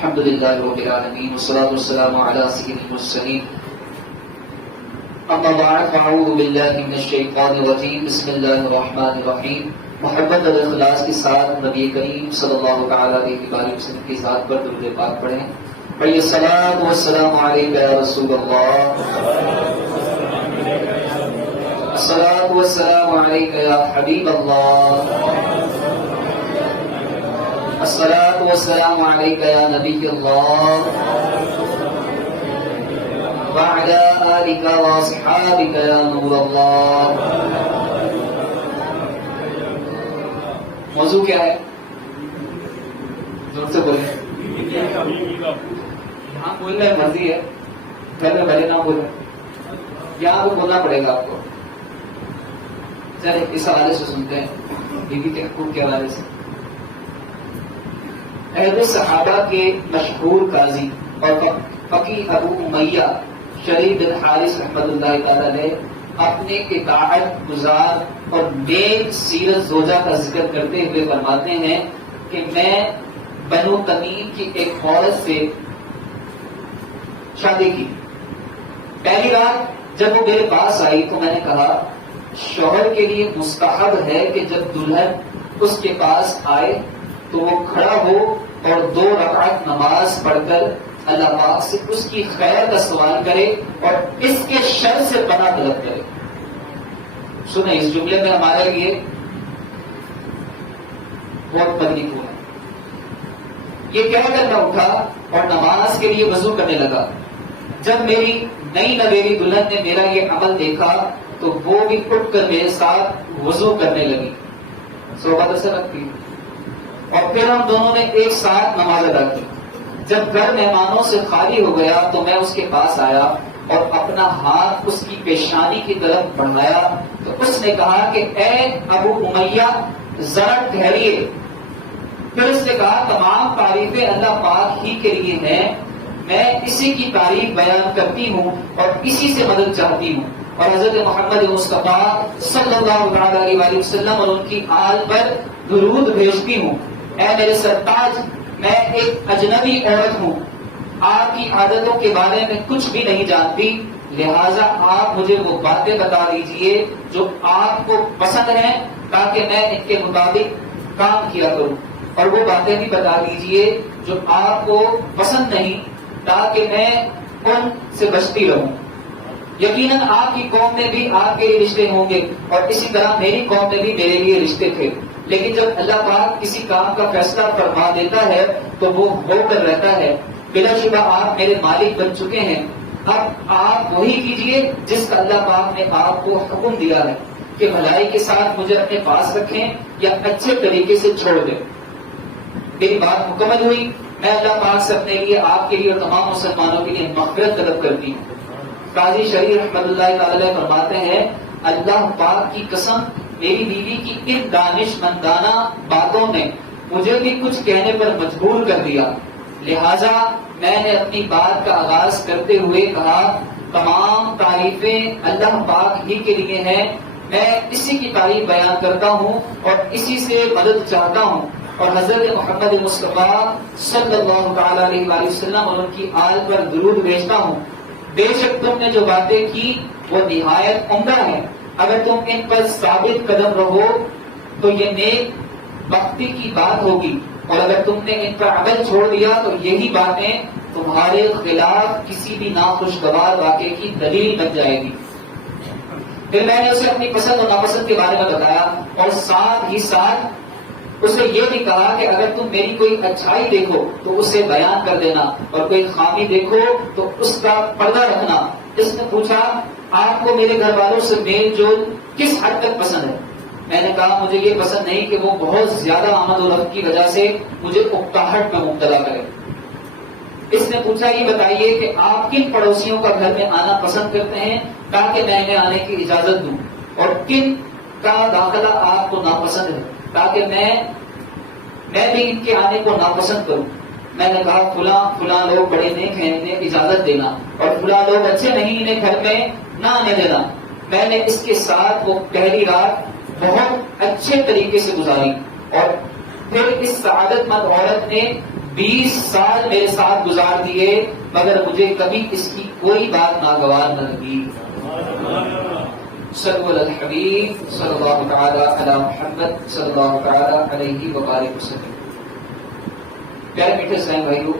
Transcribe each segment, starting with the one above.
الحمد للہ رب العالمین والصلاة والسلام علی سید المرسلین اما بعد فاعوذ باللہ من الشیطان الرجیم بسم اللہ الرحمن الرحیم. محبت اور اخلاص کے ساتھ نبی کریم صلی اللہ تعالی علیہ وآلہ وسلم کی ذات پر درود پاک پڑھیں. بھائی الصلاۃ والسلام علیک یا رسول اللہ، الصلاۃ والسلام علیک یا حبیب اللہ، الصلاۃ والسلام علیک یا نبی اللہ وعلی آلک واصحابک یا نور اللہ. موضوع کیا ہے؟ زور سے بولیں. یہاں بولنا ہے مرضی ہے، گھر میں بھلے نہ بولیں، یہاں کو بولنا پڑے گا آپ کو. چلے اس حوالے سے سنتے ہیں بیوی کے حقوق کے حوالے سے. اہل صحابہ کے مشہور قاضی اور فقیہ ابو امیہ شریف بن حارث رحمۃ اللہ تعالی علیہ اپنے اطاعت گزار اور نیک سیرت زوجہ کا ذکر کرتے ہوئے فرماتے ہیں کہ میں بنو تمیم کی ایک عورت سے شادی کی. پہلی رات جب وہ میرے پاس آئی تو میں نے کہا شوہر کے لیے مستحب ہے کہ جب دلہن اس کے پاس آئے تو وہ کھڑا ہو اور 2 رکعت نماز پڑھ کر اللہ پاک سے اس کی خیر کا سوال کرے اور اس کے شر سے پناہ طلب کرے. سنیں اس جملے میں ہمارے لیے بہت بدلی ہوا ہے. یہ کہہ کر میں اٹھا اور نماز کے لیے وضو کرنے لگا. جب میری نئی نویلی دلہن نے میرا یہ عمل دیکھا تو وہ بھی اٹھ کر میرے ساتھ وضو کرنے لگی. صحبت اثر رکھتی اور پھر ہم دونوں نے ایک ساتھ نماز ادا کی. جب گھر مہمانوں سے خالی ہو گیا تو میں اس کے پاس آیا اور اپنا ہاتھ اس کی پیشانی کی طرف بڑھایا تو اس نے کہا کہ اے ابو امیہ ذرا ٹھہریے. پھر اس نے کہا تمام تعریفیں اللہ پاک ہی کے لیے ہیں، میں اسی کی تعریف بیان کرتی ہوں اور اسی سے مدد چاہتی ہوں اور حضرت محمد مصطفیٰ صلی اللہ علیہ وسلم اور ان کی آل پر درود بھیجتی ہوں. اے میرے سرتاج، میں ایک اجنبی عورت ہوں، آپ کی عادتوں کے بارے میں کچھ بھی نہیں جانتی، لہٰذا آپ مجھے وہ باتیں بتا دیجئے جو آپ کو پسند ہیں تاکہ میں ان کے مطابق کام کیا کروں، اور وہ باتیں بھی بتا دیجئے جو آپ کو پسند نہیں تاکہ میں ان سے بچتی رہوں. یقیناً آپ کی قوم میں بھی آپ کے لیے رشتے ہوں گے اور اسی طرح میری قوم میں بھی میرے لیے رشتے تھے، لیکن جب اللہ پاک کسی کام کا فیصلہ فرما دیتا ہے تو وہ ہو کر رہتا ہے. بلا شبہ آپ میرے مالک بن چکے ہیں، اب آپ وہی کیجئے جس کا اللہ پاک نے آپ کو حکم دیا ہے کہ بھلائی کے ساتھ مجھے اپنے پاس رکھیں یا اچھے طریقے سے چھوڑ دیں. میری بات مکمل ہوئی. میں اللہ پاک سے اپنے لیے، آپ کے لیے اور تمام مسلمانوں کے لیے مغفرت طلب کرتی ہوں. قاضی شریف رحمۃ اللہ تعالی فرماتے ہیں اللہ پاک کی قسم میری بیوی کی ان دانش مندانہ باتوں نے مجھے بھی کچھ کہنے پر مجبور کر دیا، لہذا میں نے اپنی بات کا آغاز کرتے ہوئے کہا تمام تعریفیں اللہ پاک ہی کے لیے ہیں، میں اسی کی تعریف بیان کرتا ہوں اور اسی سے مدد چاہتا ہوں اور حضرت محمد مصطفیٰ صلی اللہ تعالی علیہ وآلہ وسلم اور ان کی آل پر درود بھیجتا ہوں. بے شک تم نے جو باتیں کی وہ نہایت عمدہ ہیں، اگر تم ان پر ثابت قدم رہو تو یہ نیک بختی کی بات ہوگی، اور اگر تم نے ان پر عمل چھوڑ دیا تو یہی باتیں تمہارے خلاف کسی بھی ناخوشگوار واقعے کی دلیل بن جائے گی. پھر میں نے اسے اپنی پسند اور ناپسند کے بارے میں بتایا اور ساتھ ہی ساتھ اسے یہ بھی کہا کہ اگر تم میری کوئی اچھائی دیکھو تو اسے بیان کر دینا اور کوئی خامی دیکھو تو اس کا پردہ رکھنا. اس نے پوچھا آپ کو میرے گھر والوں سے میل جول کس حد تک پسند ہے؟ میں نے کہا مجھے یہ پسند نہیں کہ وہ بہت زیادہ آمد و رفت کی وجہ سے مجھے اکتاہٹ میں مبتلا کرے. اس نے پوچھا یہ بتائیے کہ آپ کن پڑوسیوں کا گھر میں آنا پسند کرتے ہیں تاکہ میں انہیں آنے کی اجازت دوں، اور کن کا داخلہ آپ کو ناپسند ہے تاکہ میں بھی ان کے آنے کو ناپسند کروں. میں نے کہا فلاں لوگ بڑے نیک ہیں انہیں اجازت دینا، اور فلاں لوگ اچھے نہیں انہیں گھر میں نہ آنے دینا. میں نے اس کے ساتھ وہ پہلی رات بہت اچھے طریقے سے گزاری اور پھر اس سعادت مند عورت نے 20 سال میرے ساتھ گزار دیے مگر مجھے کبھی اس کی کوئی بات ناگوار نہ لگی. صلو علی الحبیب صلی اللہ تعالی علی محمد صلی اللہ تعالی علیہ وبارک وسلم. پیارے میٹھے اسلام بھائیو،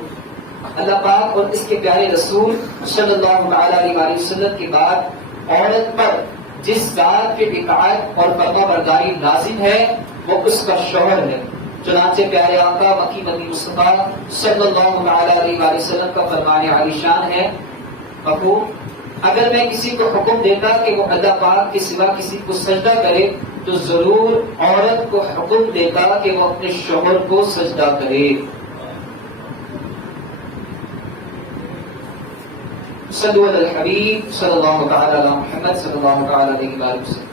اللہ پاک اور اس کے پیارے رسول صلی اللہ تعالی علیہ وسلم کے بعد عورت پر جس ذات کے اطاعت اور فرما برداری لازم ہے وہ اس کا شوہر ہے. چنانچہ پیارے آقا مکی مدنی مصطفیٰ صلی اللہ تعالی علیہ وسلم کا فرمان عالی شان ہے، مفہوم، اگر میں کسی کو حکم دیتا کہ وہ اللہ پاک کے سوا کسی کو سجدہ کرے تو ضرور عورت کو حکم دیتا کہ وہ اپنے شوہر کو سجدہ کرے. صلو علی الحبیب صلی اللہ تعالی علی محمد صلی اللہ تعالی علیہ وسلم.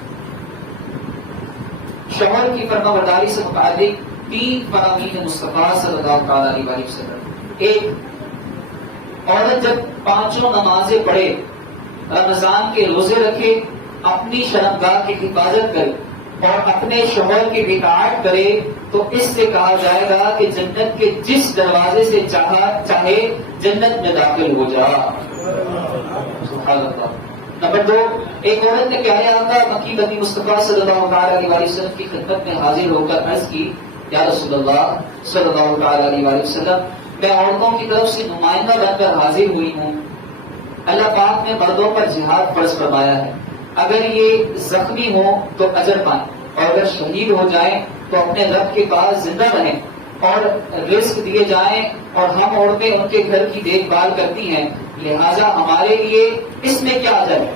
شوہر کی فرما برداری سے متعلق 3 فرامین مصطفیٰ صلی اللہ تعالی علیہ وسلم. ایک، عورت جب 5 نمازیں پڑھے، رمضان کے روزے رکھے، اپنی شرمگاہ کی حفاظت کرے اور اپنے شوہر کی اطاعت کرے تو اس سے کہا جائے گا کہ جنت کے جس دروازے سے چاہے جنت میں داخل ہو جا. سبحان اللہ. نمبر 2، ایک عورت نے پیارے آقا مکی مدنی مصطفیٰ صلی اللہ علیہ وسلم کی خدمت میں حاضر ہو کر عرض کی، یا رسول اللہ صلی اللہ علیہ وسلم، میں عورتوں کی طرف سے نمائندہ بن کر حاضر ہوئی ہوں. اللہ پاک نے مردوں پر جہاد فرض فرمایا ہے، اگر یہ زخمی ہو تو اجر پائیں اور اگر شہید ہو جائیں تو اپنے رب کے پاس زندہ رہیں اور رزق دیے جائیں، اور ہم عورتیں ان کے گھر کی دیکھ بھال کرتی ہیں، لہذا ہمارے لیے اس میں کیا اجر ہے.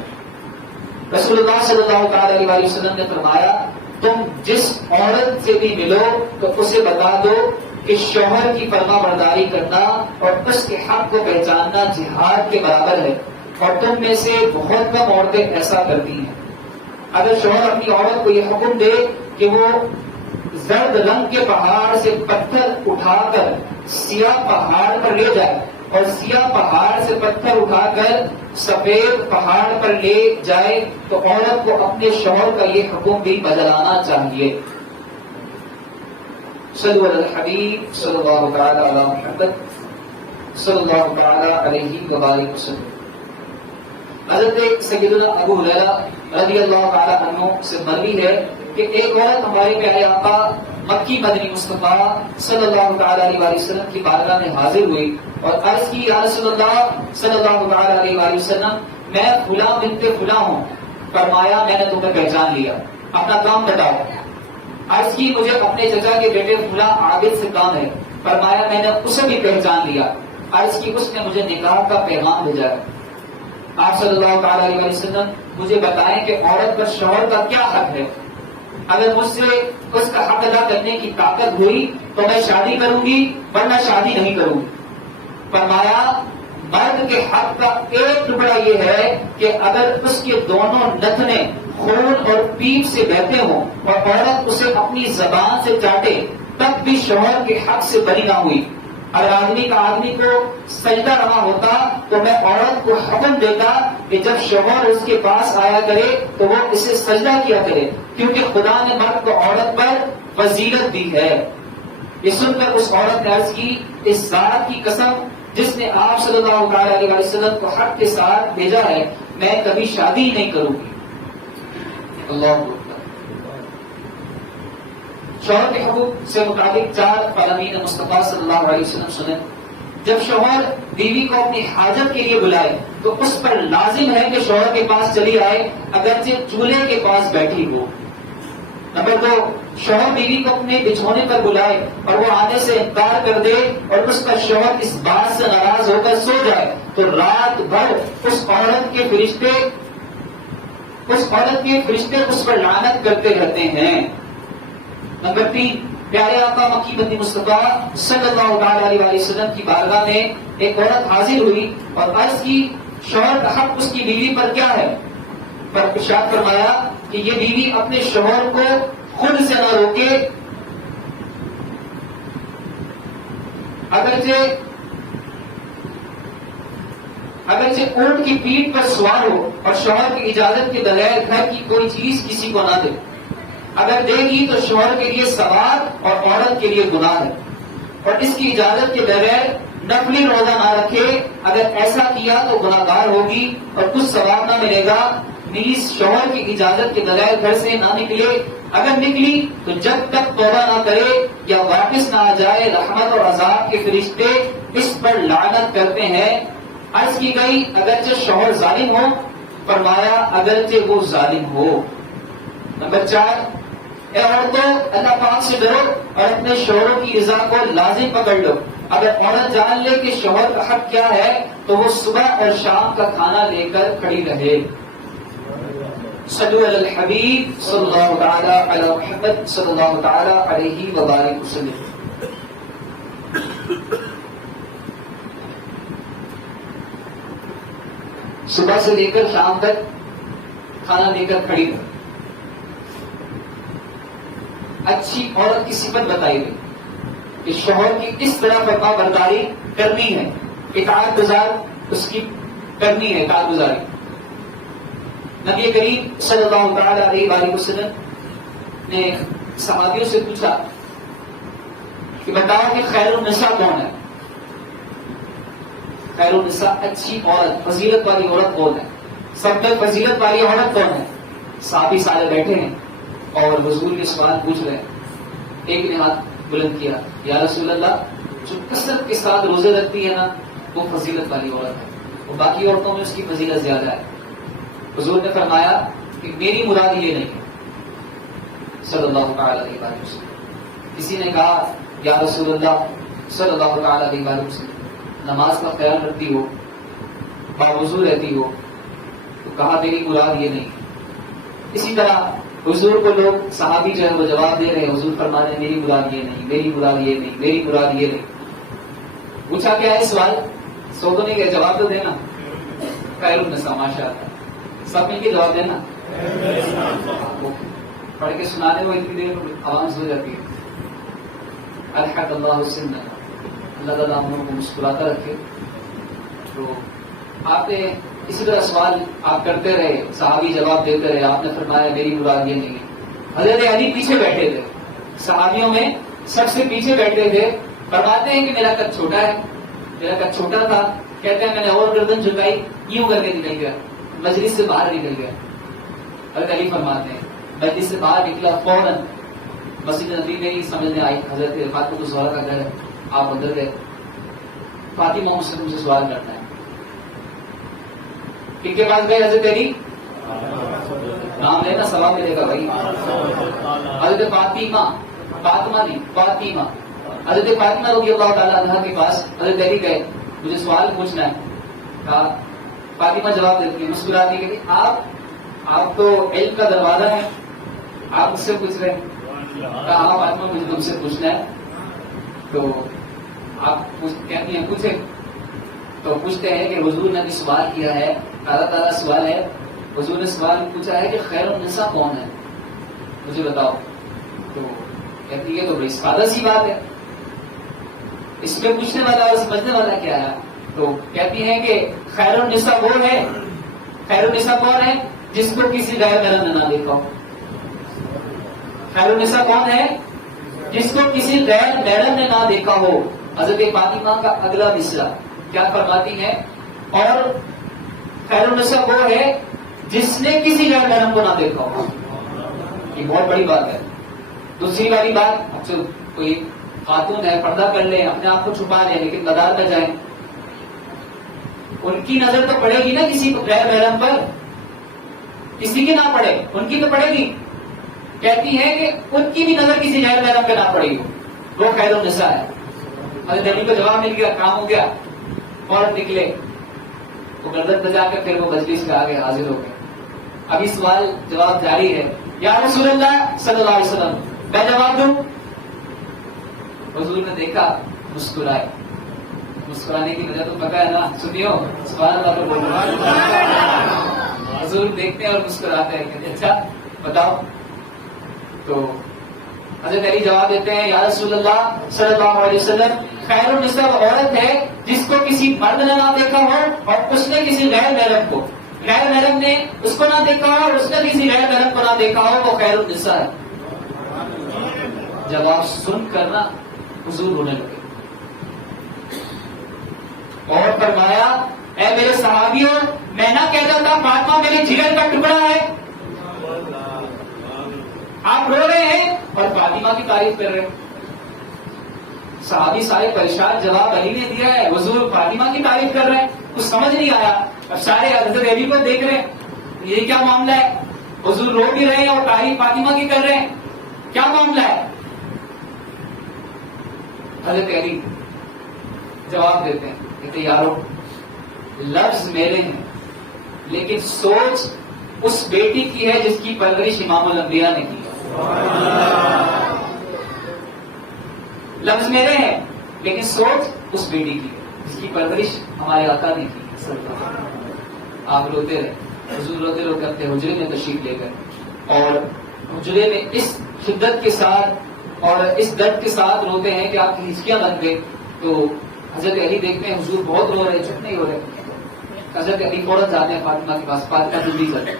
رسول اللہ صلی اللہ علیہ وسلم نے فرمایا، تم جس عورت سے بھی ملو تو اسے بتا دو کہ شوہر کی فرما برداری کرنا اور اس کے حق کو پہچاننا جہاد کے برابر ہے، اور تم میں سے بہت کم عورتیں ایسا کرتی ہیں. اگر شوہر اپنی عورت کو یہ حکم دے کہ وہ زرد رنگ کے پہاڑ سے پتھر اٹھا کر سیاہ پہاڑ پر لے جائے اور سیاہ پہاڑ سے پتھر اٹھا کر سفید پہاڑ پر لے جائے تو عورت کو اپنے شوہر کا یہ حکم بھی بدلانا چاہیے. صلو علی الحبیب صلی اللہ تعالی علی محمد صلی اللہ تعالی علیہ وبارک وسلم. حضرت سیدنا ابو ہریرہ رضی اللہ تعالی عنہ سے مروی ہے کہ ایک عورت ہمارے پیارے آقا مکی مدنی مصطفیٰ صلی اللہ تعالی علیہ وسلم کی بارگاہ میں حاضر ہوئی اور عرض کی، یا رسول اللہ صلی اللہ تعالی علیہ وسلم، میں فلاں بنت فلاں ہوں. فرمایا، میں نے تمہیں پہچان لیا، اپنا کام بتاؤ. عرض کی، مجھے اپنے چچا کے بیٹے فلاں عابد سے کام ہے. فرمایا، میں نے اسے بھی پہچان لیا. عرض کی، اس نے مجھے نکاح کا پیغام بھیجا ہے. آپ صلی اللہ تعالی علیہ وسلم مجھے بتائیں کہ عورت پر شوہر کا کیا حق ہے. اگر مجھ سے اس کا حق ادا کرنے کی طاقت ہوئی تو میں شادی کروں گی، ورنہ شادی نہیں کروں گی. فرمایا، مرد کے حق کا ایک ٹکڑا یہ ہے کہ اگر اس کے دونوں نتنے خون اور پیپ سے بہتے ہوں اور عورت اسے اپنی زبان سے چاٹے تب بھی شوہر کے حق سے بری نہ ہوئی. اگر آدمی کا آدمی کو سجدہ روا ہوتا تو میں عورت کو حکم دیتا کہ جب شوہر اس کے پاس آیا کرے تو وہ اسے سجدہ کیا کرے، کیونکہ خدا نے مرد کو عورت پر فضیلت دی ہے. یہ سن کر اس عورت نے عرض کی، اس ذات کی قسم جس نے آپ صلی اللہ علیہ وسلم کو حق کے ساتھ بھیجا ہے، میں کبھی شادی نہیں کروں گی. اللہ شوہر کے حقوق سے متعلق 4 فرامین مصطفیٰ صلی اللہ علیہ وسلم سنیں. جب شوہر بیوی کو اپنی حاجت کے لیے بلائے تو اس پر لازم ہے کہ شوہر کے پاس چلی آئے اگرچہ چولہے کے پاس بیٹھی ہو. نمبر 2، شوہر بیوی کو اپنے بچھونے پر بلائے اور وہ آنے سے انکار کر دے اور اس پر شوہر اس بات سے ناراض ہو کر سو جائے تو رات بھر اس عورت کے فرشتے اس پر لعنت کرتے رہتے ہیں. نمبر 3، پیارے آقا مکی مدنی مصطفیٰ صلی اللہ علیہ وسلم کی بارگاہ میں ایک عورت حاضر ہوئی اور عرض کی، شوہر کا حق اس کی بیوی پر کیا ہے. پر ارشاد فرمایا کہ یہ بیوی اپنے شوہر کو خود سے نہ روکے، اگرچہ اونٹ کی پیٹھ پر سوار ہو اور شوہر کی اجازت کے بغیر گھر کی کوئی چیز کسی کو نہ دے. اگر دے گی تو شوہر کے لیے ثواب اور عورت کے لیے گناہ ہے. اور اس کی اجازت کے بغیر نفلی روزہ نہ رکھے. اگر ایسا کیا تو گناہگار ہوگی اور کچھ ثواب نہ ملے گا. نیز شوہر کی اجازت کے بغیر گھر سے نہ نکلے. اگر نکلی تو جب تک توبہ نہ کرے یا واپس نہ آ جائے رحمت اور عذاب کے فرشتے اس پر لعنت کرتے ہیں. عرض کی گئی اگرچہ شوہر ظالم ہو. فرمایا اگرچہ وہ ظالم ہو. نمبر 4، اے عورتوں اللہ پاک سے ڈرو اور اپنے شوہروں کی رضا کو لازم پکڑ لو. اگر عورت جان لے کہ شوہر کا حق کیا ہے تو وہ صبح اور شام کا کھانا لے کر کھڑی رہے. صلو علی الحبیب صلی اللہ تعالی علی محمد صلی اللہ تعالی علیہ وبارک وسلم. صبح سے لے کر شام تک کھانا لے کر کھڑی رہے. اچھی عورت کی صفت بتائی گئی کہ شوہر کی اس طرح فرما برداری کرنی ہے، اطاعت گزار اس کی کرنی ہے، اطاعت گزاری. نبی کریم صلی اللہ تعالی علیہ وآلہ وسلم نے صحابیوں سے پوچھا کہ بتاؤ کہ خیر النساء کون ہے؟ خیر النساء اچھی عورت، فضیلت والی عورت کون ہے؟ سب میں فضیلت والی عورت کون ہے؟ صحابی سارے بیٹھے ہیں اور حضور کے سوال پوچھ رہے ہیں. ایک نے ہاتھ بلند کیا، یا رسول اللہ جو کثرت کے ساتھ روزے رکھتی ہے نا وہ فضیلت والی عورت ہے، وہ باقی عورتوں میں اس کی فضیلت زیادہ ہے. حضور نے فرمایا کہ میری مراد یہ نہیں ہے صلی اللہ تعالی علیہ وسلم. کسی نے کہا یا رسول اللہ صلی اللہ تعالی علیہ وسلم نماز کا خیال رکھتی ہو، باوضو رہتی ہو، تو کہا میری مراد یہ نہیں. اسی طرح حضور کو لوگ صحابی جو ہے وہ جواب دے رہے ہیں، حضور فرما رہے ہیں میری مراد یہ نہیں، میری مراد یہ نہیں، میری مراد یہ نہیں. پوچھا کیا ہے سوال؟ سو تو نہیں کہ جواب تو دینا. خیر النساء، ماشاء اللہ سب مل کے جواب دینا. پڑھ کے سنانے میں اتنی دیر آواز ہو جاتی ہے. الحق اللہ السن، اللہ تعالیٰ ہم لوگوں کو مسکراتا رکھے. تو آپ نے اسی طرح سوال آپ کرتے رہے، صحابی جواب دیتے رہے. آپ نے فرمایا میری مراد یہ نہیں. حضرت علی پیچھے بیٹھے تھے، صحابیوں میں سب سے پیچھے بیٹھے تھے. فرماتے ہیں کہ میرا قد چھوٹا ہے، میرا قد چھوٹا تھا. کہتے ہیں میں نے اور گردن جھکائی، یوں کر کے نکل گیا، مجلس سے باہر نکل گیا. حضرت علی فرماتے ہیں مجلس سے باہر نکلا، فوراً مسجد نبی میں ہی سمجھنے آئی حضرت فاطمہ الزہرا کا گھر ہے. آپ اندر گئے. فاطمہ مجھ سے سوال کرتا ہے. کن کے پاس گئے؟ حضرت علی. نام لینا سوال ملے گا بھائی. حضرت فاطمہ، فاطمہ نہیں فاطمہ، حضرت فاطمہ رضی اللہ تعالیٰ عنہا کے پاس حضرت علی گئے. مجھے سوال پوچھنا ہے. کہا فاطمہ جواب دیتی ہے مسکراتی کہ آپ تو علم کا دروازہ ہے، آپ مجھ سے پوچھ رہے ہیں. کہا ہاں فاطمہ مجھے تم سے پوچھنا ہے. تو آپ کہتی ہیں پوچھے. تو پوچھتے ہیں کہ حضور نے بھی سوال کیا ہے، اللہ تعالیٰ سوال ہے. حضور نے سوال پوچھا ہے کہ خیر النساء کون ہے، مجھے بتاؤ. تو کہتی ہے تو بڑی سادہ سی بات ہے، اس میں پوچھنے والا اور سمجھنے والا کیا ہے. تو کہتی ہیں کہ خیر النساء وہ ہے، خیر النساء کون ہے جس کو کسی غیر محرم نے نہ دیکھا ہو. خیر النساء کون ہے جس کو کسی غیر محرم نے نہ دیکھا ہو. حضرت فاطمہ کا اگلا مصرع کیا فرماتی ہے؟ اور خیر النساء وہ ہے جس نے کسی غیر محرم کو نہ دیکھا ہو. یہ بہت بڑی بات ہے. دوسری والی بات، اچھا کوئی خاتون ہے پردہ کر لیں، اپنے آپ کو چھپا لیں، لیکن بازار میں جائیں، ان کی نظر تو پڑے گی نا کسی غیر محرم پر. کسی کی نہ پڑے، ان کی تو پڑے گی. کہتی ہے کہ ان کی بھی نظر کسی غیر محرم پہ نہ پڑے گی، وہ خیر النساء ہے. حضرت علی کو جواب مل گیا، کام ہو گیا، فوراً نکلے. وہ گردن بجا کے پھر وہ مجلس میں آگے حاضر ہو گئے. ابھی سوال جواب جاری ہے. یا رسول اللہ صلی اللہ علیہ وسلم میں جواب دوں؟ حضور نے دیکھا، مسکرائے. مسکرانے کی وجہ تو پتہ ہے نا، سنیو سبحان اللہ کو بولو. حضور دیکھتے ہیں اور مسکراتے ہیں کہ اچھا بتاؤ. تو حضرت علی جواب دیتے ہیں یا رسول اللہ صلی اللہ علیہ وسلم خیر النساء وہ عورت ہے جس کو کسی مرد نے نہ دیکھا ہو اور اس نے کسی غیر محرم کو، غیر محرم نے اس کو نہ دیکھا ہو اور اس نے کسی غیر محرم کو نہ دیکھا ہو، وہ خیر النساء ہے. جواب سن کر نا حضور رونے لگے. اور فرمایا اے میرے صحابیوں میں نہ کہتا تھا فاطمہ میرے جگر کا ٹکڑا ہے، آپ رو رہے ہیں اور فاطمہ کی تعریف کر رہے ہیں. صحابی سارے پریشان، جواب علی نے دیا ہے، حضور فاطمہ کی تعریف کر رہے ہیں. کچھ سمجھ نہیں آیا. اب سارے حضرت علی کو دیکھ رہے ہیں یہ کیا معاملہ ہے، حضور رو بھی رہے ہیں اور تعریف فاطمہ کی کر رہے ہیں، کیا معاملہ ہے. حضرت علی جواب دیتے ہیں، کہتے یارو لفظ میرے ہیں لیکن سوچ اس بیٹی کی ہے جس کی پرورش امام الانبیاء نے کی. لفظ میرے ہیں لیکن سوچ اس بیٹی کی ہے جس کی پرورش ہمارے آقا نے کی. آپ روتے رہے، حضور روتے روتے اپنے حجرے میں تشریف لے گئے اور حجرے میں اس شدت کے ساتھ اور اس درد کے ساتھ روتے ہیں کہ آپ کی ہچکیاں بن گئی. تو حضرت علی دیکھتے ہیں حضور بہت رو رہے، چپ نہیں ہو رہے. حضرت علی فوراً جاتے ہیں فاطمہ کے پاس، فاطمہ جلدی کرتے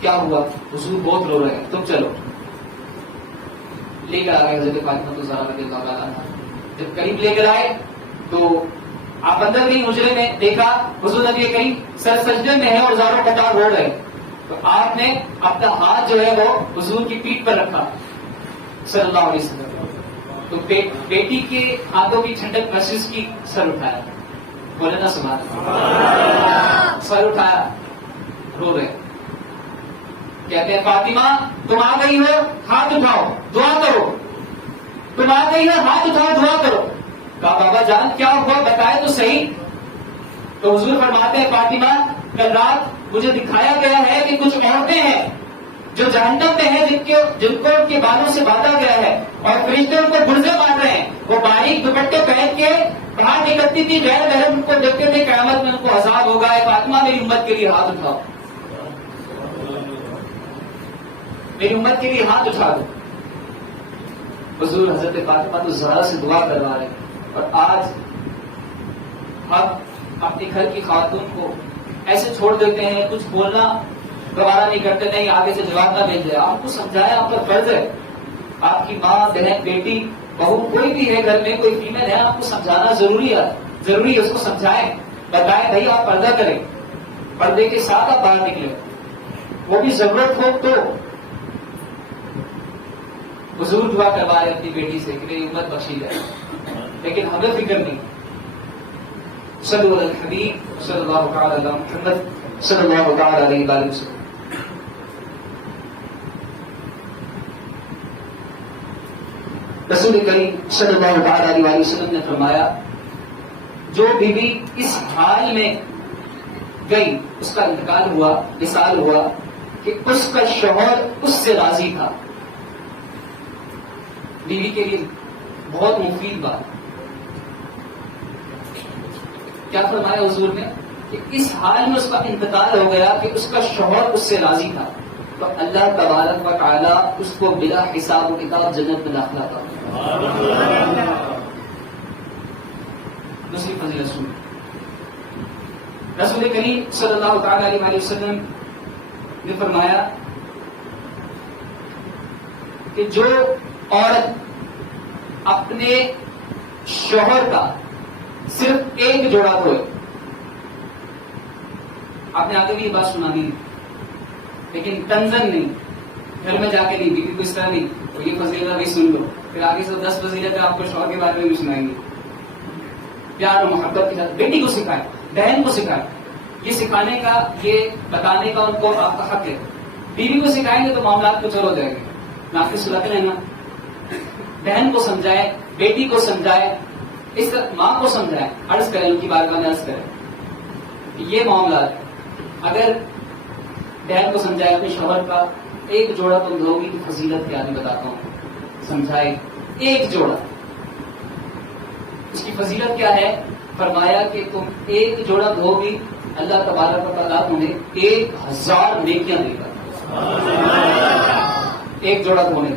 کیا ہوا، حضور بہت رو رہے ہیں تم چلو. لے کر آ گئے حضرت فاطمہ تو زہرا رضی اللہ عنہا. جب قریب لے کر آئے تو آپ اندر گئی حجرے میں، دیکھا حضور نبی کریم سر سجدے میں ہے اور زاروں قطار رو رہے. تو آپ نے اپنا ہاتھ جو ہے وہ حضور کی پیٹھ پر رکھا صلی اللہ علیہ وسلم. تو بیٹی کے ہاتھوں کی ٹھنڈک محسوس کی، سر اٹھایا، بولے نا سبحان اللہ، سر اٹھایا، رو رہے. کہتے ہیں فاطمہ تم آ گئی ہو ہاتھ اٹھاؤ دعا کرو، تم آ گئی ہو ہاتھ اٹھاؤ دعا کرو. کہا بابا جان کیا ہوا بتائے تو صحیح. تو حضور فرماتے ہیں فاطمہ کل رات مجھے دکھایا گیا ہے کہ کچھ عورتیں ہیں جو جہنم میں ہیں جن کو ان کے بالوں سے باندھا گیا ہے اور فرشتے ان کو گرزے مار رہے ہیں. وہ باریک دوپٹے پہن کے باہر نکلتی تھی، غیر محرم ان کو دیکھتے تھے، قیامت میں ان کو عذاب ہوگا. ہے فاطمہ میری امت کے لیے ہاتھ اٹھاؤ، میری امت کے لیے ہاتھ اٹھا دو. حضور حضرت فاطمہ تو ذرا سے دعا کروا رہے ہیں. اور آج ہم اپنے گھر کی خاتون کو ایسے چھوڑ دیتے ہیں، کچھ بولنا گوارا نہیں کرتے، نہیں آگے سے جواب نہ بھیج دے. آپ کو سمجھائیں، آپ کا فرض ہے. آپ کی ماں بہن بیٹی بہو کوئی بھی ہے گھر میں، کوئی فیمل ہے، آپ کو سمجھانا ضروری ہے. اس کو سمجھائیں، بتائیں بھائی آپ پردہ کریں، پردے کے ساتھ آپ باہر نکلیں، وہ بھی ضرورت ہو تو. حضور دعا کروا رہے اپنی بیٹی سے کہ میری امت بخشی جائے، لیکن ہمیں فکر نہیں. صلی اللہ علیہ الحبیب صلی اللہ تعالی علی محمد صلی اللہ تعالی علیہ وسلم. رسول کریم صلی اللہ تعالی علیہ وسلم نے فرمایا جو بیوی اس حال میں گئی، اس کا انتقال ہوا، وصال ہوا کہ اس کا شوہر اس سے راضی تھا. بیوی کے لیے بہت مفید بات. کیا فرمایا حضور نے کہ اس حال میں اس کا انتقال ہو گیا کہ اس کا شوہر اس سے راضی تھا، تو اللہ تبارک و تعالی اس کو بلا حساب و کتاب جنت میں داخلہ تھا. دوسری فضیلت سنیں، رسول کریم صلی اللہ تعالی علیہ وسلم نے فرمایا کہ جو عورت اپنے شوہر کا صرف ایک جوڑا دھوئے، آپ نے آگے بھی یہ بات سنا نہیں لیکن تنزن نہیں، گھر میں جا کے نہیں، بیوی کو اس طرح نہیں تو یہ فضیلت بھی سن لو، پھر آگے سے 10 فضیلت آپ کو شوہر کے بارے میں بھی سنائیں گے. پیار اور محبت کے ساتھ بیٹی کو سکھائیں، بہن کو سکھائیں. یہ سکھانے کا، یہ بتانے کا ان کو آپ کا حق ہے. بیوی کو سکھائیں گے تو معاملات کچھ اور ہو جائیں گے. ناقص سلاتے رہنا، بہن کو سمجھائے، بیٹی کو سمجھائے، اس طرح ماں کو سمجھائے، عرض کریں ان کی بارگاہ میں عرض کریں. یہ معاملات اگر بہن کو سمجھائے اپنے شوہر کا ایک جوڑا تم دھو گی تو فضیلت کیا نہیں بتاتا ہوں. سمجھائے ایک جوڑا، اس کی فضیلت کیا ہے؟ فرمایا کہ تم ایک جوڑا دھو گی اللہ تبارک و تعالیٰ تمہیں 1000 نیکیاں دے گا. ایک جوڑا دھونے.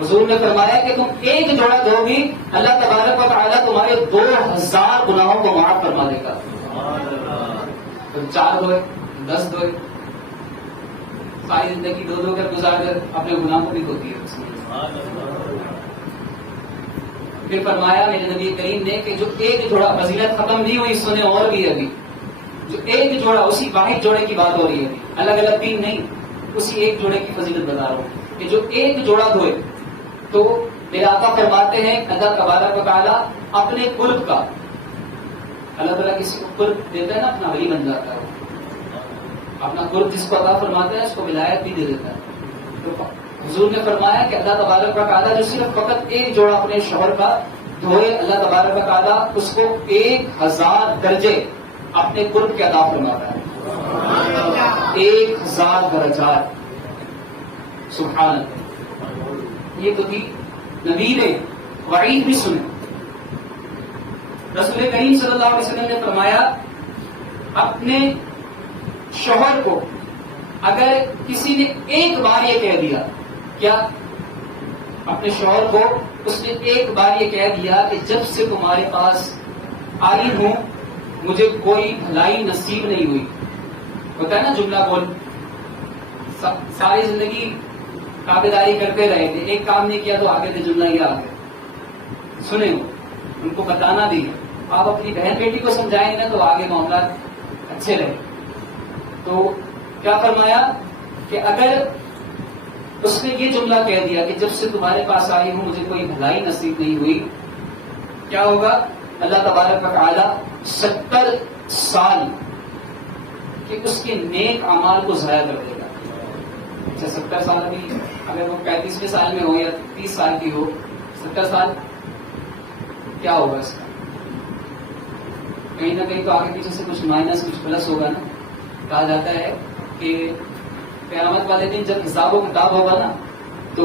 حضور نے فرمایا کہ تم ایک جوڑا دھو گی اللہ تبارک و تعالیٰ تمہارے 2000 گناہوں کو معاف فرما دے گا. تم 4 دھوئے، 10 دھوئے، ساری زندگی 2 کر گزار کر اپنے گناہوں کو بھی دھوتی ہے. پھر فرمایا میرے نبی کریم نے کہ جو ایک جوڑا، فضیلت ختم نہیں ہوئی، سنے اور بھی ابھی، جو ایک جوڑا، اسی واحد جوڑے کی بات ہو رہی ہے، الگ الگ تین نہیں، اسی ایک جوڑے کی فضیلت بتا رہا ہوں کہ جو ایک جوڑا دھوئے تو میرے آقا فرماتے ہیں اللہ تبارک و تعالیٰ اپنے قرب کا، اللہ تعالیٰ کسی کو قرب دیتا ہے نا، اپنا ولی بن جاتا ہے، اپنا قرب جس کو عطا فرماتا ہے اس کو ولایت بھی دے دیتا ہے۔ تو حضور نے فرمایا کہ اللہ تبارک و تعالیٰ جو صرف فقط ایک جوڑا اپنے شوہر کا دھوئے، اللہ تبارک و تعالیٰ اس کو 1000 درجے اپنے قرب کے عطا فرماتا ہے، 1000 درجات، سبحان اللہ۔ یہ تو تھی نبی نے وعید بھی سنے۔ رسول کریم صلی اللہ علیہ وسلم نے فرمایا اپنے شوہر کو اگر کسی نے ایک بار یہ کہہ دیا، کیا؟ اپنے شوہر کو اس نے ایک بار یہ کہہ دیا کہ جب سے تمہارے پاس آئی ہوں مجھے کوئی بھلائی نصیب نہیں ہوئی، ہوتا ہے نا جملہ بول، ساری زندگی تابعداری کرتے رہے تھے، ایک کام نہیں کیا تو آگے سے جملہ یہ آ گیا، سنیں ان کو بتانا بھی ہے، آپ اپنی بہن بیٹی کو سمجھائیں گے تو آگے معاملات اچھے رہے۔ تو کیا فرمایا کہ اگر اس نے یہ جملہ کہہ دیا کہ جب سے تمہارے پاس آئی ہوں مجھے کوئی بھلائی نصیب نہیں ہوئی، کیا ہوگا؟ اللہ تبارک و تعالی 70 سال کہ اس کے نیک اعمال کو ضائع کر دے گا۔ اچھا 70 سال ابھی اگر وہ 35ویں سال میں ہو یا 30 سال کی ہو، 70 سال کیا ہوگا اس کا؟ کہیں نہ کہیں تو آگے پیچھے سے کچھ مائنس کچھ پلس ہوگا نا۔ کہا جاتا ہے کہ قیامت والے دن جب حساب و کتاب ہوگا نا تو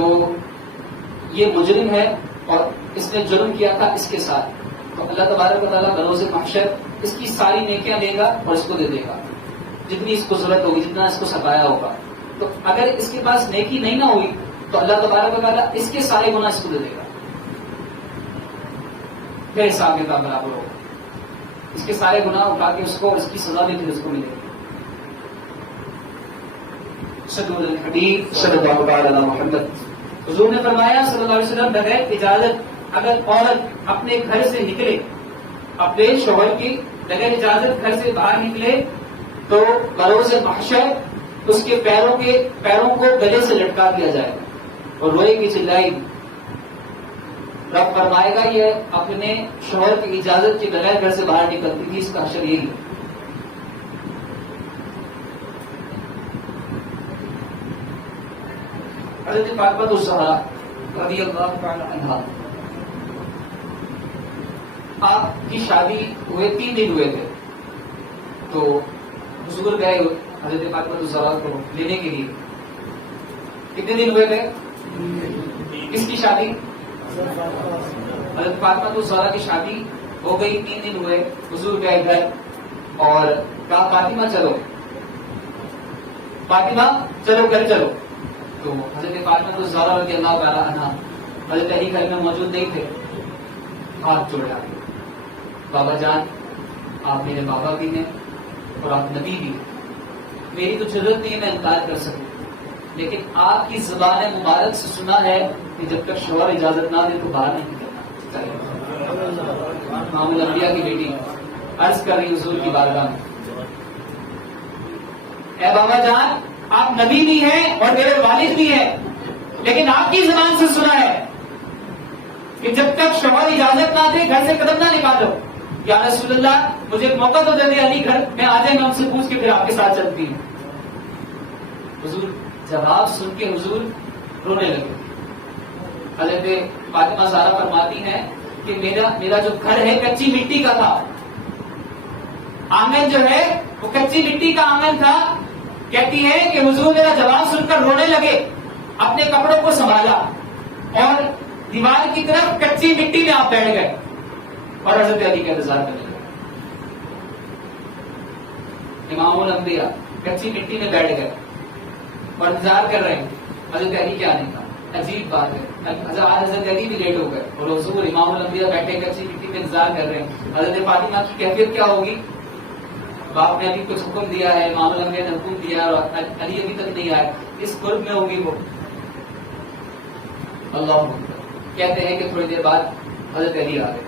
یہ مجرم ہے اور اس نے جرم کیا تھا اس کے ساتھ، تو اللہ تبارک و تعالیٰ بروز محشر اس کی ساری نیکیاں دے گا اور اس کو دے دے گا جتنی اس کو ضرورت ہوگی، جتنا اس کو ستایا ہوگا۔ تو اگر اس کے پاس نیکی نہیں نہ ہوئی تو اللہ تبارک و تعالیٰ اس کے سارے گناہ اس کو دے دے گا، پھر حساب کتاب برابر ہوگا، اس کے سارے گناہ اٹھا کے اس کو اور اس کی سزا بھی پھر اس کو ملے گی۔ صلی اللہ علیہ محمد۔ حضور نے فرمایا صلی اللہ علیہ وسلم بغیر اجازت اگر عورت اپنے گھر سے نکلے، اپنے شوہر کی بغیر اجازت گھر سے باہر نکلے تو بروز محشر اس کے پیروں کو گلے سے لٹکا دیا جائے گا اور روئے گی، چلائے گی۔ رب فرمائے گا یہ اپنے شوہر کی اجازت کے بغیر گھر سے باہر نکلتی تھی، اس کا حشر یہی ہے۔ حضرت فاطمہ الزہرا رضی اللہ تعالی عنہا، آپ کی شادی ہوئے 3 دن ہوئے تھے، تو حضور گئے حضرت فاطمہ الزہرا کو لینے کے لیے۔ کتنے دن ہوئے تھے؟ کس کی شادی؟ حضرت فاطمہ الزہرا کی شادی ہو گئی، 3 دن ہوئے، حضور گئے گھر اور کہا فاطمہ چلو، فاطمہ چلو گھر چلو۔ تو حضرت فاطمہ الزہرا رضی اللہ تعالی عنہا حضرت علی گھر میں موجود نہیں تھے، ہاتھ جوڑا، بابا جان آپ میرے بابا بھی ہیں اور آپ نبی بھی ہیں، میری تو ضرورت نہیں ہے میں انکار کر سکوں، لیکن آپ کی زبان مبارک سے سنا ہے کہ جب تک شوہر اجازت نہ دے تو باہر نہیں نکلنا۔ امام الانبیاء کی بیٹی عرض کر رہی حضور کی بارگاہ میں، اے بابا جان آپ نبی بھی ہیں اور میرے والد بھی ہیں، لیکن آپ کی زبان سے سنا ہے کہ جب تک شوہر اجازت نہ دے گھر سے قدم نہ نکالو۔ یا رسول اللہ مجھے ایک موقع تو دے دے، علی گھر میں آ جائیں، میں ان سے پوچھ کے پھر آپ کے ساتھ چلتی ہوں۔ حضور جواب سن کے حضور رونے لگے۔ حضرت فاطمہ زہرا فرماتی ہیں کہ میرا جو گھر ہے کچی مٹی کا تھا، آنگن جو ہے وہ کچی مٹی کا آنگن تھا۔ کہتی ہے کہ حضور میرا جواب سن کر رونے لگے، اپنے کپڑوں کو سنبھالا اور دیوار کی طرف کچی مٹی میں آپ بیٹھ گئے اور حضرت علی کا انتظار کرنے لگے۔ امام الانبیاء کچی مٹی میں بیٹھ گئے اور انتظار کر رہے ہیں حضرت علی کے آنے کا۔ عجیب بات ہے، حضرت علی بھی لیٹ ہو گئے اور حضور امام الانبیاء بیٹھے کچی مٹی میں انتظار کر رہے ہیں۔ حضرت فاطمہ کی کیفیت کیا ہوگی؟ باپ نے ابھی کچھ حکم دیا ہے، امام الانبیاء نے حکم دیا اور علی ابھی تک نہیں آئے، اس قرب میں ہوگی وہ۔ اللہ کہتے ہیں کہ تھوڑی دیر بعد حضرت علی آ گئے.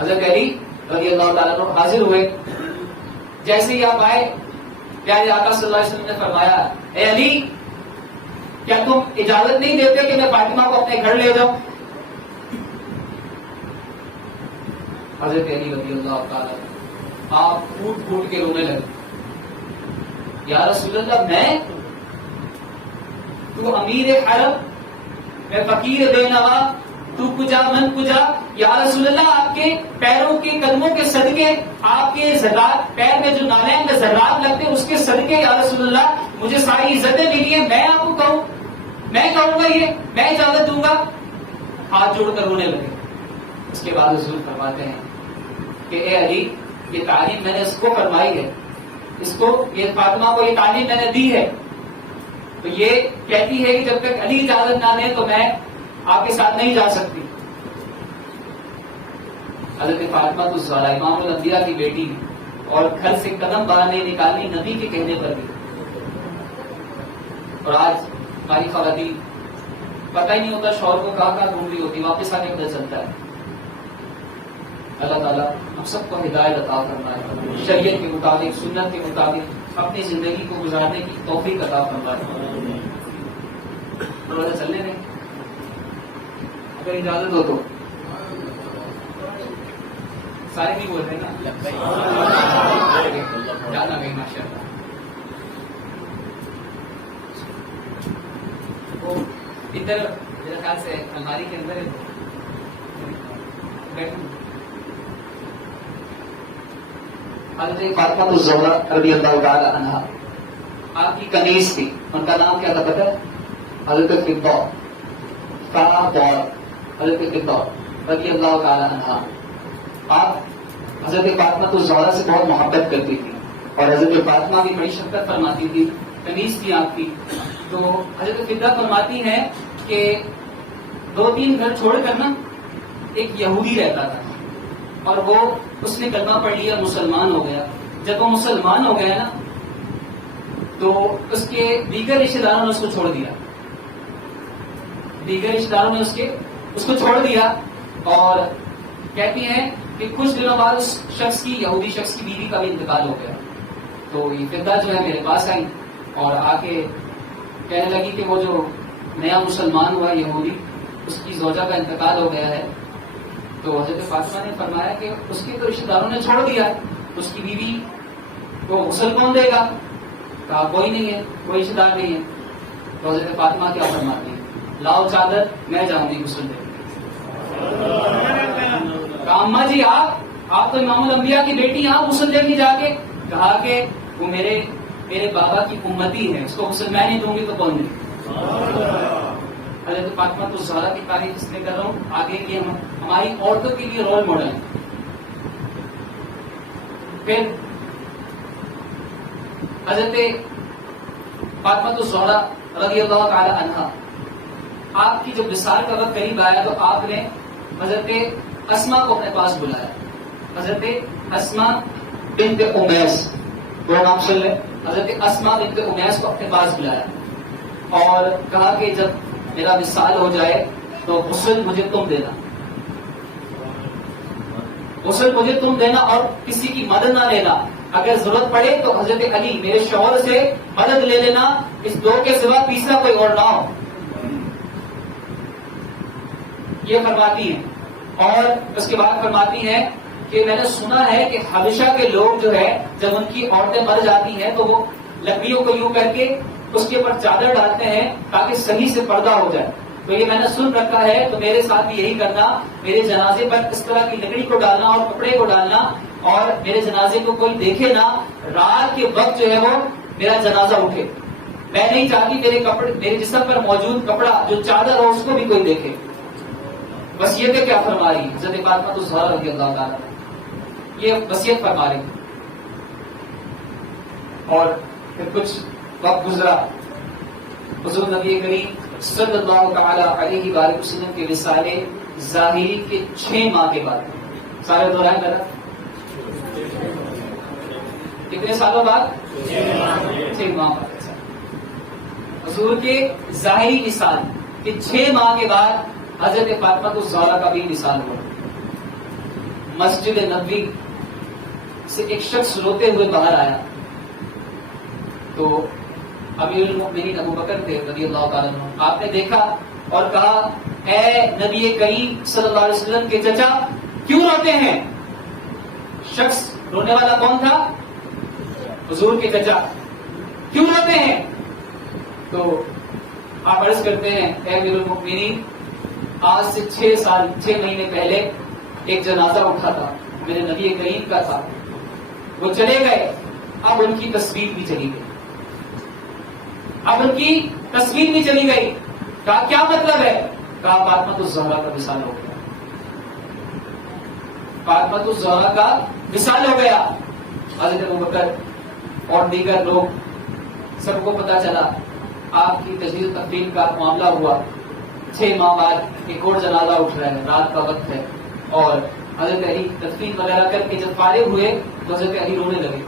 حضرت علی رضی اللہ تعالیٰ عنہ حاضر ہوئے. جیسے ہی آپ آئے پیارے آقا صلی اللہ علیہ وسلم نے فرمایا اے علی کیا تم اجازت نہیں دیتے کہ میں فاطمہ کو اپنے گھر لے جاؤں؟ حضرت علی رضی اللہ تعالیٰ آپ پھوٹ پھوٹ کے رونے لگے. یا رسول اللہ میں تو امیر حرم میں فقیر بے نوا تو کجا من کجا. یا رسول اللہ آپ کے پیروں کے قدموں کے صدقے آپ کے ذرات پیر میں جو نالین میں ذرات لگتے ہیں اس کے صدقے یا رسول اللہ مجھے ساری عزتیں ملی ہیں. میں آپ کو کہوں میں کہوں گا یہ میں اجازت دوں گا؟ ہاتھ جوڑ کر رونے لگے. اس کے بعد حضور فرماتے ہیں کہ اے علی یہ تعلیم میں نے اس کو فرمائی ہے, اس کو یہ فاطمہ کو یہ تعلیم میں نے دی ہے, تو یہ کہتی ہے کہ جب تک علی اجازت نہ دے تو میں آپ کے ساتھ نہیں جا سکتی. حضرت فاطمہ تو زہرا امام الانبیاء کی بیٹی اور گھر سے قدم باہر نہیں نکالنی نبی کے کہنے پر بھی. اور آج ہماری خواتین پتہ ہی نہیں ہوتا شوہر کو کہاں ڈھونڈ رہی ہوتی, واپس آنے پتہ چلتا ہے. اللہ تعالیٰ ہم سب کو ہدایت عطا فرمائے, شریعت کے مطابق سنت کے مطابق اپنی زندگی کو گزارنے کی توفیق عطا فرمائے. روزہ چلنے دیں اگر اجازت ہو تو. سارے نہیں بول رہے نا جانا گئی ماشاء اللہ. ادھر میرے خیال سے الماری کے اندر حضرت فاطمہ الزہرا رضی اللہ تعالی عنہا آپ کی کنیز تھی, ان کا نام کیا تھا پتہ ہے؟ حضرت فضہ حضرت فضہ رضی اللہ تعالی عنہا. آپ حضرت فاطمہ الزہرا سے بہت محبت کرتی تھی اور حضرت فاطمہ بھی بڑی شفقت فرماتی تھی, کنیز تھی آپ کی. تو حضرت فضہ فرماتی ہیں کہ 2-3 گھر چھوڑ کر نا ایک یہودی رہتا تھا اور وہ اس نے کلمہ پڑھ لیا, مسلمان ہو گیا. جب وہ مسلمان ہو گیا نا تو اس کے دیگر رشتے داروں نے اس کو چھوڑ دیا, دیگر رشتے داروں نے اس کو چھوڑ دیا. اور کہتی ہیں کہ کچھ دنوں بعد اس شخص کی یہودی شخص کی بیوی کا بھی انتقال ہو گیا. تو یہ فضہ جو ہے میرے پاس آئی اور آ کے کہنے لگی کہ وہ جو نیا مسلمان ہوا یہودی اس کی زوجہ کا انتقال ہو گیا ہے. تو حضرت فاطمہ نے فرمایا کہ اس کے تو رشتے داروں نے چھوڑ دیا, اس کی بیوی کو غسل کون دے گا؟ کہا کوئی نہیں ہے, کوئی رشتے دار نہیں ہے. تو حضرت فاطمہ کیا فرماتی ہے, لاؤ چادر میں جاؤں گی غسل دے. کہا اماں جی آپ تو امام الانبیاء کی بیٹی, آپ غسل دے گی جا کے؟ کہا کہ وہ میرے بابا کی امتی ہے, اس کو غسل میں نہیں دوں گی تو کون دے. حضرت فاطمہ الزہرا کی تعریف اس لیے کر رہا ہوں آگے کی ہماری عورتوں کے لیے رول ماڈل ہے. پھر حضرت فاطمہ الزہرا رضی اللہ تعالی عنہا آپ کی جب وصال کا وقت قریب آیا تو آپ نے حضرت اسماء کو اپنے پاس بلایا. حضرت اسماء بنت امیس, وہ نام سن لیں, حضرت اسماء بنت امیس کو اپنے پاس بلایا اور کہا کہ جب میرا وصال ہو جائے تو غسل مجھے تم دینا, غسل مجھے تم دینا اور کسی کی مدد نہ لینا. اگر ضرورت پڑے تو حضرت علی میرے شوہر سے مدد لے لینا, اس 2 کے سوا تیسرا کوئی اور نہ ہو. یہ فرماتی ہیں. اور اس کے بعد فرماتی ہیں کہ میں نے سنا ہے کہ حبشہ کے لوگ جو ہے جب ان کی عورتیں مر جاتی ہیں تو وہ لکڑیوں کو یوں کر کے اس کے اوپر چادر ڈالتے ہیں تاکہ صحیح سے پردہ ہو جائے. تو یہ میں نے سن رکھا ہے, تو میرے ساتھ بھی یہی کرنا, میرے جنازے پر اس طرح کی لکڑی کو ڈالنا اور کپڑے کو ڈالنا, اور میرے جنازے کو کوئی دیکھے نہ, رات کے وقت جو ہے وہ میرا جنازہ اٹھے. میں نہیں چاہتی میرے جسم پر موجود کپڑا جو چادر ہو اس کو بھی کوئی دیکھے. وصیت کیا فرما رہی حضرت فاطمہ الزہرا رضی اللہ تعالیٰ, یہ وصیت فرما رہی. اور پھر کچھ وقت گزرا, حضور نبی کریم صلی اللہ تعالی علیہ وآلہ وسلم کے وصال ظاہری کے 6 ماہ کے بعد, سارے دوران کرا کتنے سالوں بعد؟ 6 ماہ بعد. حضور کے ظاہری وصال کے 6 ماہ کے بعد حضرت فاطمہ الزہرا کا بھی مثال ہوا. مسجد نبوی سے ایک شخص روتے ہوئے باہر آیا تو امیر المؤمنین ابو بکر تھے رضی اللہ تعالیٰ عنہ. آپ نے دیکھا اور کہا اے نبی کریم صلی اللہ علیہ وسلم کے چچا کیوں روتے ہیں؟ شخص رونے والا کون تھا؟ حضور کے چچا. کیوں روتے ہیں؟ تو آپ عرض کرتے ہیں اے امیر المؤمنین آج سے 6 مہینے پہلے ایک جنازہ اٹھا تھا میرے نبی کریم کا تھا, وہ چلے گئے, اب ان کی تصویر بھی چلی گئی. اب ان کی تصویر بھی چلی گئی. کہا کیا مطلب ہے؟ کہا فاطمہ الزہرا کا مثال ہو گیا. فاطمہ الزہرا کا مثال ہو گیا. حضرت ابوبکر اور دیگر لوگ سب کو پتا چلا, آپ کی تجدید تقدیم کا معاملہ ہوا. 6 ماہ بعد ایک اور جنازہ اٹھ رہا ہے, رات کا وقت ہے, اور حضرت علی تدفین وغیرہ کر کے جب فارغ ہوئے تو حضرت علی رونے لگے.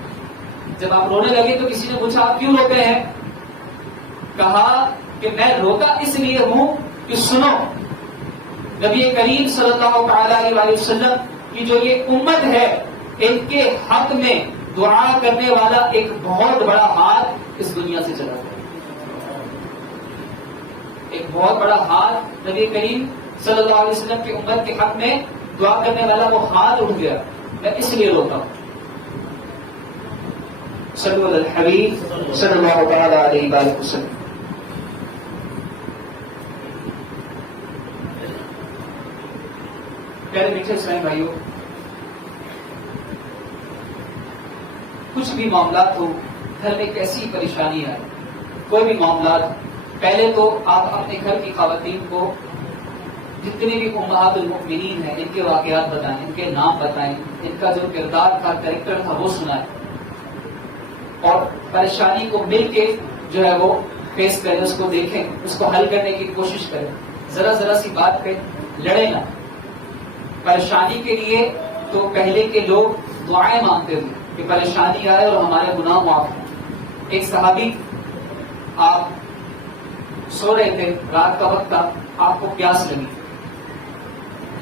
جب آپ رونے لگے تو کسی نے پوچھا آپ کیوں روتے ہیں؟ کہا کہ میں روتا اس لیے ہوں کہ سنو نبی کریم صلی اللہ تعالی علیہ وسلم کی جو یہ امت ہے ان کے حق میں دعا کرنے والا ایک بہت بڑا ہاتھ اس دنیا سے چلا گیا. ایک بہت بڑا ہاتھ نبی کریم صلی اللہ علیہ وسلم کی امت کے حق میں دعا کرنے والا وہ ہاتھ اٹھ گیا. میں اس لیے روتا ہوں. صلو علی الحبیب صلی اللہ تعالی علیہ وآلہ وسلم. پیارے میٹھے اسلام بھائیوں, کچھ بھی معاملات ہو, گھر میں کیسی پریشانی ہے, کوئی بھی معاملات, پہلے تو آپ اپنے گھر کی خواتین کو جتنے بھی امہات المؤمنین ہیں ان کے واقعات بتائیں, ان کے نام بتائیں, ان کا جو کردار تھا, کریکٹر تھا وہ سنائیں, اور پریشانی کو مل کے جو ہے وہ فیس کریں, اس کو دیکھیں, اس کو حل کرنے کی کوشش کریں. ذرا سی بات پہ لڑیں نہ. پریشانی کے لیے تو پہلے کے لوگ دعائیں مانگتے تھے کہ پریشانی آئے اور ہمارے گناہ معاف ہوں. ایک صحابی, آپ سو رہے تھے, رات کا وقت تھا, آپ کو پیاس لگی.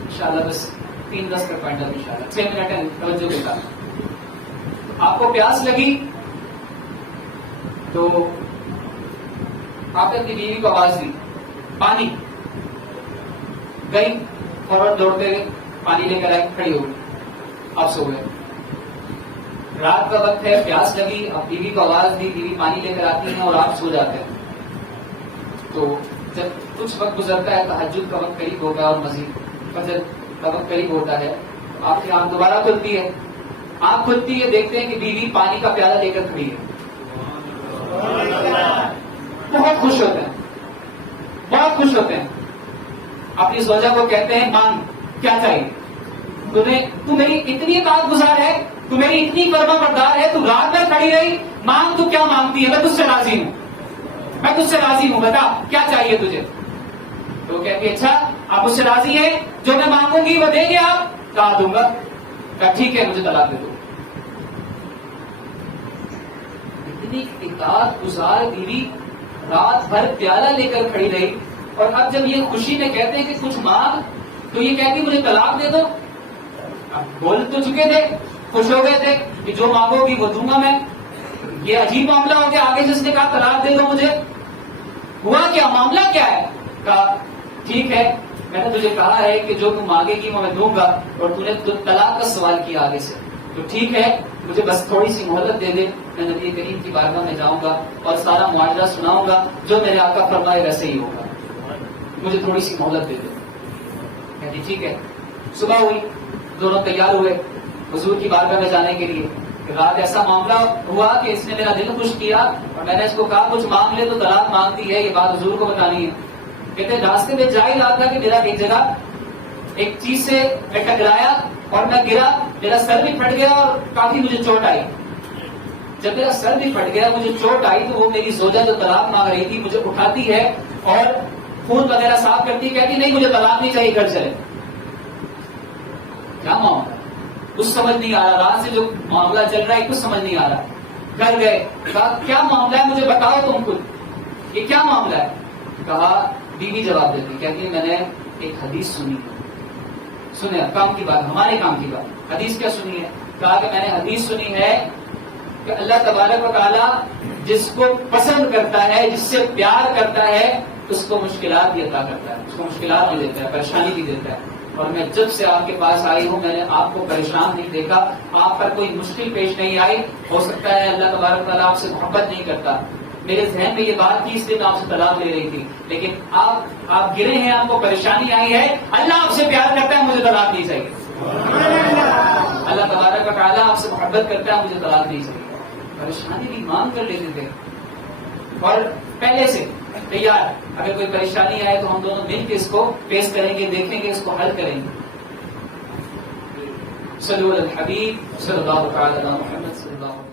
انشاءاللہ بس 3-10 کا پوائنٹ ہے, انشاءاللہ 6 منٹ ہے, توجہ کے ساتھ آپ کو پیاس لگی تو آپ نے اپنی بیوی کو آواز دی پانی. گئی فوراً دوڑتے ہوئے پانی لے کر آئے, کھڑی ہو گئی, آپ سو گئے. رات کا وقت ہے, پیاس لگی, اب بیوی کو آواز دی, بیوی پانی لے کر آتی ہیں اور آپ سو جاتے ہیں. تو جب کچھ وقت گزرتا ہے, تہجد کا وقت قریب ہوگا اور مزید فجر کا وقت قریب ہوتا ہے, آپ کی آنکھ دوبارہ کھلتی ہے. آنکھ کھلتی ہے, دیکھتے ہیں کہ بیوی پانی کا پیالہ لے کر کھڑی ہے. بہت خوش ہوتے ہیں, بہت خوش ہوتے ہیں. اپنی زوجہ کو کہتے ہیں مانگ کیا چاہیے تو میری اتنی اطاعت گزار ہے, تو میری اتنی فرما بردار ہے, تو رات میں کھڑی رہی, مانگ تو کیا مانگتی ہے, میں تجھ سے راضی ہوں, میں تجھ سے راضی ہوں, بتا کیا چاہیے تجھے. تو وہ کہتی ہے اچھا آپ مجھ سے راضی ہیں, جو میں مانگوں گی وہ دیں گے آپ؟ کہا دوں گا. کہا ٹھیک ہے مجھے طلاق دے دو. اتنی اطاعت گزار بیوی رات بھر پیالہ لے کر کھڑی رہی, اور اب جب یہ خوشی میں کہتے ہیں کہ کچھ مانگ, تو یہ کہتی مجھے طلاق دے دو. اب بول تو چکے تھے, خوش ہو گئے تھے کہ جو مانگو گی وہ دوں گا میں. یہ عجیب معاملہ ہو گیا. آگے جس نے کہا طلاق دے دو مجھے, ہوا کیا, معاملہ کیا ہے؟ کہا ٹھیک ہے میں نے تجھے کہا ہے کہ جو تم مانگے گی وہ میں دوں گا, اور تو نے طلاق کا سوال کیا آگے سے, تو ٹھیک ہے مجھے بس تھوڑی سی مہلت دے دے, میں نبی کریم کی بارگاہ میں جاؤں گا اور سارا معاہدہ سناؤں گا, جو میرے آقا فرمائے ویسے ہی ہوگا, مجھے تھوڑی سی مہلت دے دے. کہتی ٹھیک ہے. صبح ہوئی, دونوں تیار ہوئے حضور کی بارگاہ میں جانے کے لیے. رات ایسا معاملہ ہوا کہ اس نے میرا دل خوش کیا, اور میں نے اس کو کہا کچھ مانگ لے تو طلاق مانگتی ہے, یہ بات حضور کو بتانی ہے. کہتے راستے میں جا ہی رہا تھا کہ میرا ایک جگہ ایک چیز سے میں ٹکرایا اور میں گرا, میرا سر بھی پھٹ گیا اور کافی مجھے چوٹ آئی. جب میرا سر بھی پھٹ گیا, مجھے چوٹ آئی, تو وہ میری زوجہ جو طلاق مانگ رہی تھی مجھے اٹھاتی ہے اور خون وغیرہ صاف کرتی, کہتی نہیں مجھے طلاق نہیں چاہیے, گھر چلے. کیا معاملہ, کچھ سمجھ نہیں آ رہا, رات سے جو معاملہ چل رہا ہے کچھ سمجھ نہیں آ رہا. گھر گئے, کہا کیا معاملہ ہے مجھے بتاؤ تم خود, یہ کیا معاملہ ہے. کہا بیوی جواب دیتی, کہتی میں نے ایک حدیث سنی ہے. سنیں کام کی بات, ہمارے کام کی بات. حدیث کیا سنی ہے؟ کہا کہ میں نے حدیث سنی ہے کہ اللہ تبارک و تعالیٰ جس کو پسند کرتا ہے, جس سے پیار کرتا ہے, اس کو مشکلات بھی عطا کرتا ہے, اس کو مشکلات بھی دیتا ہے, پریشانی بھی دیتا ہے. اور میں جب سے آپ کے پاس آئی ہوں میں نے آپ کو پریشان نہیں دیکھا, آپ پر کوئی مشکل پیش نہیں آئی. ہو سکتا ہے اللہ تبارک و تعالیٰ آپ سے محبت نہیں کرتا, میرے ذہن میں یہ بات تھی اس لیے میں آپ سے طلاق لے رہی تھی, لیکن آپ گرے ہیں, آپ کو پریشانی آئی ہے, اللہ آپ سے پیار کرتا ہے, مجھے طلاق نہیں چاہیے. اللہ تبارک و تعالیٰ آپ سے محبت کرتا ہے, مجھے طلاق نہیں چاہیے. پریشانی بھی مانگ کر لیتے تھے اور پہلے سے تیار, اگر کوئی پریشانی آئے تو ہم دونوں مل کے اس کو فیس کریں گے, دیکھیں گے, اس کو حل کریں گے. صلو علی الحبیب صلی اللہ تعالی علی محمد صلی اللہ علیہ وسلم.